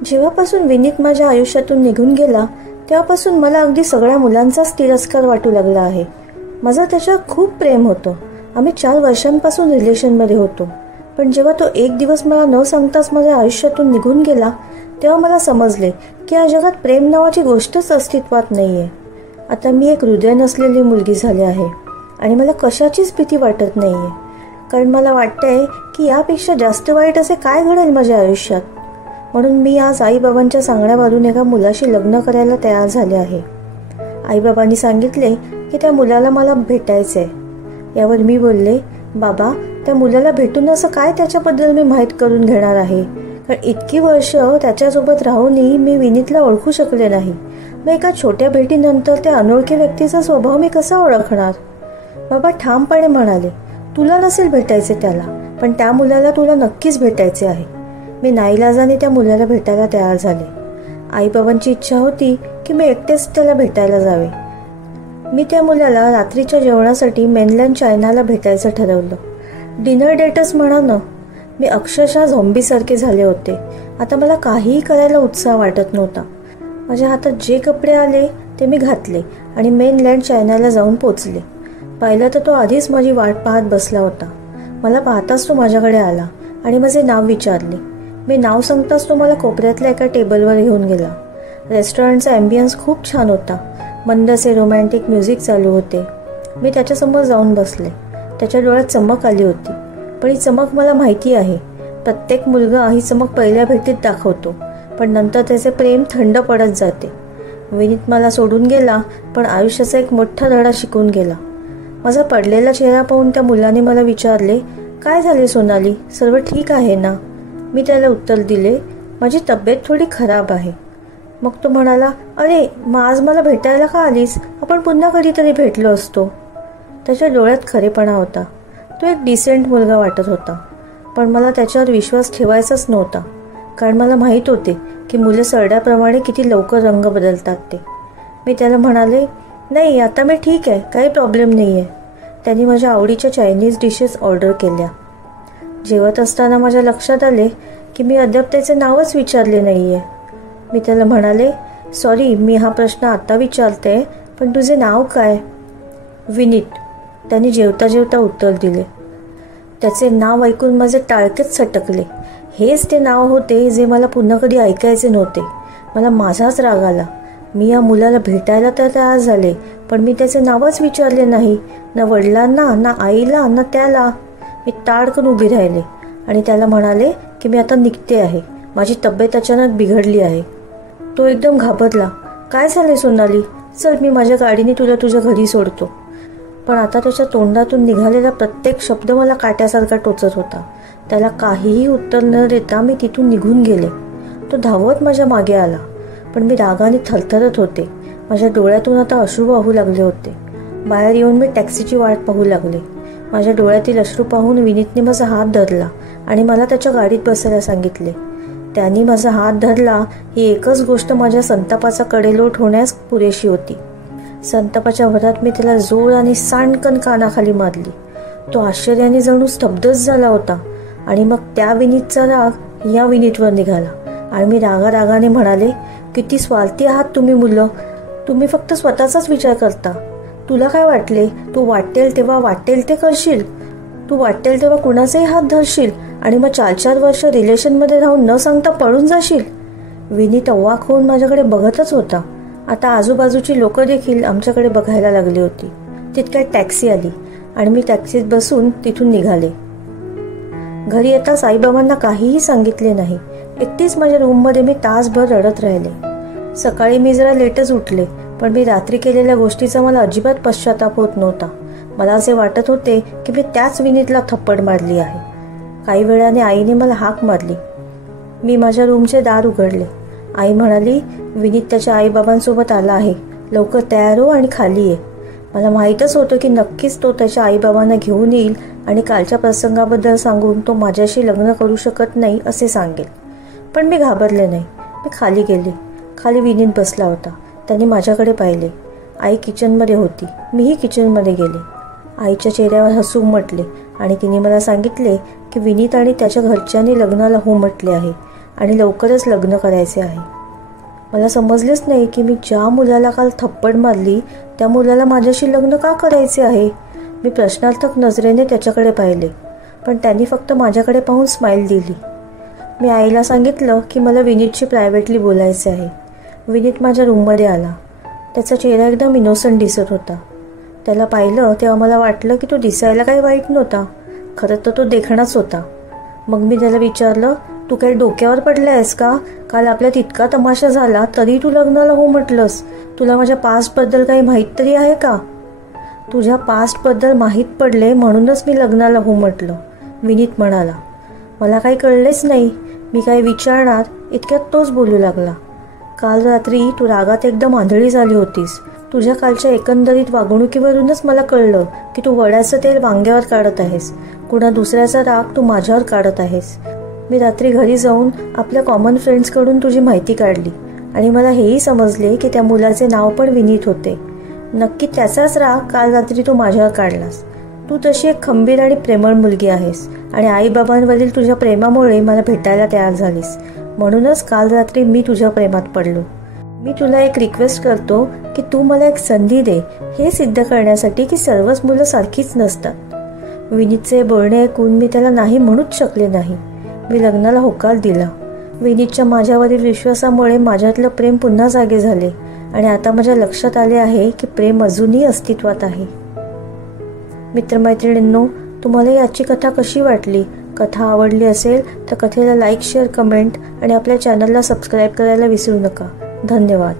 जेव्हापासून विनीत माझ्या आयुष्यातून निघून गेला तेव्हापासून मला अगदी सगळ्या मुलांचाच तिरस्कार वाटू लागला आहे. माझं त्याच्यावर खूप प्रेम होतं. आम्ही 4 वर्षांपासून रिलेशनमध्ये होतो. पण जेव्हा तो एक दिवस मला न सांगताच माझ्या आयुष्यातून निघून गेला तेव्हा मला समजले की या जगात प्रेम नावाची गोष्टच अस्तित्वात नाही आहे. आता मी एक हृदय नसलेली मुलगी झाली आहे आणि मला कशाचीच भीती वाटत नाही आहे. कारण मला वाटतंय की यापेक्षा जास्त वाईट असे काय घडेल माझ्या आयुष्यात. म्हणून मी आज आईबाबांच्या सांगण्यावरून एका मुलाशी लग्न करायला तयार झाले आहे. आईबाबांनी सांगितले की त्या मुलाला मला भेटायचं आहे. यावर मी बोलले, बाबा त्या मुलाला भेटून असं काय त्याच्याबद्दल मी माहीत करून घेणार आहे. कारण इतकी वर्ष त्याच्यासोबत राहूनही मी विनीतला ओळखू शकले नाही. मग एका छोट्या भेटीनंतर त्या अनोळखी व्यक्तीचा स्वभाव मी कसा ओळखणार. बाबा ठामपणे म्हणाले, तुला नसेल भेटायचे त्याला, पण त्या मुलाला तुला नक्कीच भेटायचे आहे. मी नाईलाजाने त्या मुलाला भेटायला तयार झाले. आईबाबांची इच्छा होती की मी एकटेच त्याला भेटायला जावे. मी त्या मुलाला रात्रीच्या जेवणासाठी मेनलँड चायनाला भेटायचं ठरवलं. डिनर डेटच म्हणा ना. मी अक्षरशः झॉम्बीसारखे झाले होते. आता मला काहीही करायला उत्साह वाटत नव्हता. माझ्या हातात जे कपडे आले ते मी घातले आणि मेनलँड चायनाला जाऊन पोचले. पाहिलं तर तो आधीच माझी वाट पाहत बसला होता. मला पाहताच तो माझ्याकडे आला आणि माझे नाव विचारले. मी नाव सांगताच तो मला कोपऱ्यातल्या एका टेबलवर घेऊन गेला. रेस्टॉरंटचा ॲम्बियन्स खूप छान होता. मंद असे रोमॅन्टिक म्युझिक चालू होते. मी त्याच्यासमोर जाऊन बसले. त्याच्या डोळ्यात चमक आली होती. पण ही चमक मला माहिती आहे. प्रत्येक मुलगा ही चमक पहिल्या भेटीत दाखवतो, पण नंतर त्याचे प्रेम थंड पडत जाते. विनीत मला सोडून गेला, पण आयुष्याचा एक मोठा धडा शिकून गेला. माझा पडलेला चेहरा पाहून त्या मुलाने मला विचारले, काय झाले सोनाली, सर्व ठीक आहे ना. मी त्याला उत्तर दिले, माझी तब्येत थोडी खराब आहे. मग तो म्हणाला, अरे मग आज मला भेटायला का आलीस, आपण पुन्हा कधीतरी भेटलो असतो. त्याच्या डोळ्यात खरेपणा होता. तो एक डिसेंट मुलगा वाटत होता, पण मला त्याच्यावर विश्वास ठेवायचाच नव्हता. कारण मला माहीत होते की मुलं सरड्याप्रमाणे किती लवकर रंग बदलतात ते. मी त्याला म्हणाले, नाही आता मी ठीक आहे, काही प्रॉब्लेम नाही आहे. त्यांनी माझ्या आवडीच्या चायनीज डिशेस ऑर्डर केल्या. जेवत असताना माझ्या लक्षात आले की मी अद्याप त्याचे नावच विचारले नाही आहे. मी त्याला म्हणाले, सॉरी मी हा प्रश्न आता विचारते, पण तुझे नाव काय. विनीत, त्यांनी जेवता जेवता उत्तर दिले. त्याचे नाव ऐकून माझे टाळकेच सटकले. हेच ते नाव होते जे मला पुन्हा कधी ऐकायचे नव्हते. मला माझाच राग आला. मी या मुलाला भेटायला तर तयार झाले, पण मी त्याचे नावच विचारले नाही. ना वडिलांना, ना आईला, ना त्याला. मी ताडकन उभी राहिले आणि त्याला म्हणाले की मी आता निघते आहे. माझी तब्येत अचानक बिघडली आहे. तो एकदम घाबरला. काय झाले सोनाली, चल मी माझ्या गाडीने तुला तुझ्या घरी सोडतो. पण आता त्याच्या तोंडातून निघालेला प्रत्येक शब्द मला काट्यासारखा टोचत होता. त्याला काहीही उत्तर न देता मी तिथून निघून गेले. तो धावत माझ्या मागे आला, पण मी रागाने थरथरत होते. माझ्या डोळ्यातून आता अश्रू वाहू लागले होते. बाहेर येऊन मी टॅक्सीची वाट पाहू लागले. माझ्या डोळ्यातील अश्रू पाहून विनीतने माझा हात धरला आणि मला त्याच्या गाडीत बसायला सांगितले. त्यांनी माझा हात धरला ही एकच गोष्ट माझ्या संतापाचा कडेलोट होण्यास पुरेशी होती. संतापाच्या भरात मी त्याला जोर आणि सांडकन कानाखाली मारली. तो आश्चर्याने जणू स्तब्धच झाला होता. आणि मग त्या विनीतचा राग या विनीतवर निघाला आणि मी रागारागाने म्हणाले, किती स्वार्थी आहात तुम्ही मुलं. तुम्ही फक्त स्वतःचाच विचार करता. तुला काय वाटले, तू वाटेल तेव्हा वाटेल ते करशील. तू वाटेल तेव्हा कुणाचाही हात धरशील आणि मग 4-4 वर्ष रिलेशनमध्ये राहून न सांगता पळून जाशील. विनीत अवाक होऊन माझ्याकडे बघतच होता. आता आजूबाजूची लोकं देखील आमच्याकडे बघायला लागली होती. तितक्यात टॅक्सी आली आणि मी टॅक्सीत बसून तिथून निघाले. घरी येताच आईबाबांना काहीही सांगितले नाही. एकटीच माझ्या रूममध्ये मी तासभर रडत राहिले. सकाळी मी जरा लेटच उठले, पण मी रात्री केलेल्या गोष्टीचा मला अजिबात पश्चाताप होत नव्हता. मला असे वाटत होते की मी त्याच विनीतला थप्पड मारली आहे. काही वेळाने आईने मला हाक मारली. मी माझ्या रूमचे दार उघडले. आई म्हणाली, विनीत त्याच्या आईबाबांसोबत आला आहे, लवकर तयार हो आणि खाली ये. मला माहीतच होतं की नक्कीच तो त्याच्या आईबाबांना घेऊन येईल आणि कालच्या प्रसंगाबद्दल सांगून तो माझ्याशी लग्न करू शकत नाही असे सांगेल. पण मी घाबरले नाही. मी खाली गेले. खाली विनीत बसला होता. त्याने माझ्याकडे पाहिले. आई किचनमध्ये होती. मीही किचनमध्ये गेले. आईच्या चेहऱ्यावर हसू उमटले आणि तिने मला सांगितले की विनीत आणि त्याच्या घरच्यांनी लग्नाला हो म्हटले आहे आणि लवकरच लग्न करायचे आहे. मला समजलेच नाही की मी ज्या मुलाला काल थप्पड मारली त्या मुलाला माझ्याशी लग्न का करायचे आहे. मी प्रश्नार्थक नजरेने त्याच्याकडे पाहिले, पण त्यांनी फक्त माझ्याकडे पाहून स्माईल दिली. मी आईला सांगितलं की मला विनीतशी प्रायव्हेटली बोलायचे आहे. विनीत माझ्या रूममध्ये आला. त्याचा चेहरा एकदम इनोसंट दिसत होता. त्याला पाहिलं तेव्हा मला वाटलं की तो दिसायला काही वाईट नव्हता. खरं तर तो देखणाच होता. मग मी त्याला विचारलं, तू काही डोक्यावर पडला आहेस का? काल आपल्यात इतका तमाशा झाला तरी तू लग्नाला हो म्हटलंस. तुला माझ्या पास्टबद्दल काही माहीत तरी आहे का? तुझ्या पास्टबद्दल माहीत पडले म्हणूनच मी लग्नाला हो म्हटलं, विनीत म्हणाला. मला काही कळलेच नाही. मी काय विचारणार इतक्यात तोच बोलू लागला. काल रात्री तू रागात एकदम आंधळी झाली होतीस. तुझ्या कालच्या एकंदरीत वागणुकीवरूनच मला कळलं की तू वड्याचं तेल वांग्यावर काढत आहेस. कुणा दुसऱ्याचा राग तू माझ्यावर काढत आहेस. मी रात्री घरी जाऊन आपल्या कॉमन फ्रेंड्सकडून तुझी माहिती काढली आणि मला हेही समजले की त्या मुलाचे नाव पण विनीत होते. नक्की त्याचाच राग काल रात्री तू माझ्यावर काढलास. तू तशी एक खंबीर आणि प्रेमळ मुलगी आहेस आणि आईबाबांवरील तुझ्या प्रेमामुळे मला भेटायला तयार झालीस. म्हणूनच काल रात्री मी तुझ्या प्रेमात पडलो. मी तुला एक रिक्वेस्ट करतो की तू मला एक संधी दे, हे सिद्ध करण्यासाठी की सर्वच मुलं सारखीच नसतात. विनीतचे बोलणे ऐकून मी त्याला नाही म्हणूच शकले नाही. मी लग्नाला होकार दिला. विनीतच्या माझ्यावरील विश्वासामुळे माझ्यातलं प्रेम पुन्हा जागे झाले आणि आता माझ्या लक्षात आले आहे की प्रेम अजूनही अस्तित्वात आहे. मित्रमैत्रिणींनो, तुम्हाला याची कथा कशी वाटली? कथा आवडली असेल तर कथेला लाईक, शेअर, कमेंट आणि आपल्या चॅनलला सबस्क्राईब करायला विसरू नका. धन्यवाद.